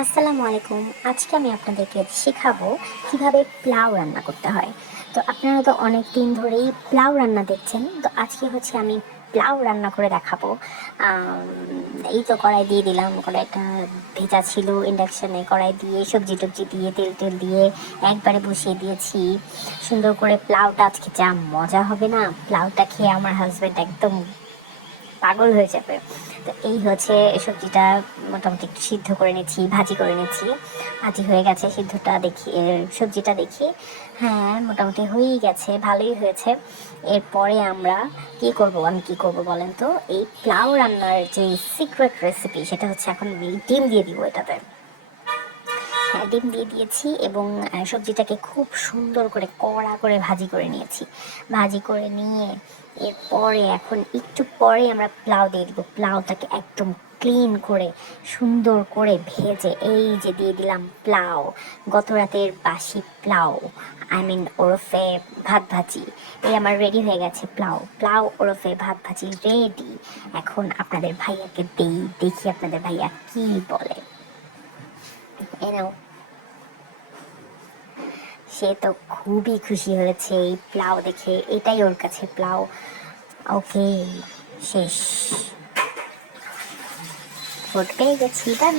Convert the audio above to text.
আসসালামু আলাইকুম। আজকে আমি আপনাদেরকে শেখাবো কিভাবে পোলাও রান্না করতে হয়। তো আপনারা তো অনেক দিন ধরেই পোলাও রান্না দেখছেন, তো আজকে হচ্ছে আমি পোলাও রান্না করে দেখাবো। এই তো কড়াই দিয়ে দিলাম, কড়াইটা ভেজা ছিল, ইন্ডাকশানে কড়াই দিয়ে সবজি টবজি দিয়ে তেল টেল দিয়ে একবারে বসিয়ে দিয়েছি। সুন্দর করে পোলাওটা আজকে যা মজা হবে না, পোলাওটা খেয়ে আমার হাজব্যান্ড একদম পাগল হয়ে যাবে। তো এই হচ্ছে সবজিটা মোটামুটি একটু সিদ্ধ করে নিচ্ছি, ভাজি করে নিচ্ছি। ভাজি হয়ে গেছে, সিদ্ধটা দেখি, সবজিটা দেখি হ্যাঁ মোটামুটি হয়েই গেছে, ভালোই হয়েছে। এরপরে আমরা আমি কি করব বলেন তো, এই পোলাও রান্নার যে সিক্রেট রেসিপি সেটা হচ্ছে এখন আমি ডিম দিয়ে দিব এটাতে। হ্যাঁ, ডিম দিয়ে দিয়েছি এবং সবজিটাকে খুব সুন্দর করে কড়া করে ভাজি করে নিয়েছি। ভাজি করে নিয়ে এরপরে এখন একটু পরে আমরা পোলাও দিয়ে দিব। পোলাওটাকে একদম ক্লিন করে সুন্দর করে ভেজে এই যে দিয়ে দিলাম পোলাও, গত রাতের বাসি পোলাও, ওরফে ভাত ভাজি। এই আমার রেডি হয়ে গেছে পোলাও। পোলাও ওরফে ভাত ভাজি রেডি। এখন আপনাদের ভাইয়াকে দেই, দেখি আপনাদের ভাইয়া কি বলে। এনাও, সে তো খুবই খুশি হয়েছে এই প্লাউ দেখে, এটাই ওর কাছে প্লাউ। ওকে, শেষ, ভোট পেয়ে গেছি, ডান।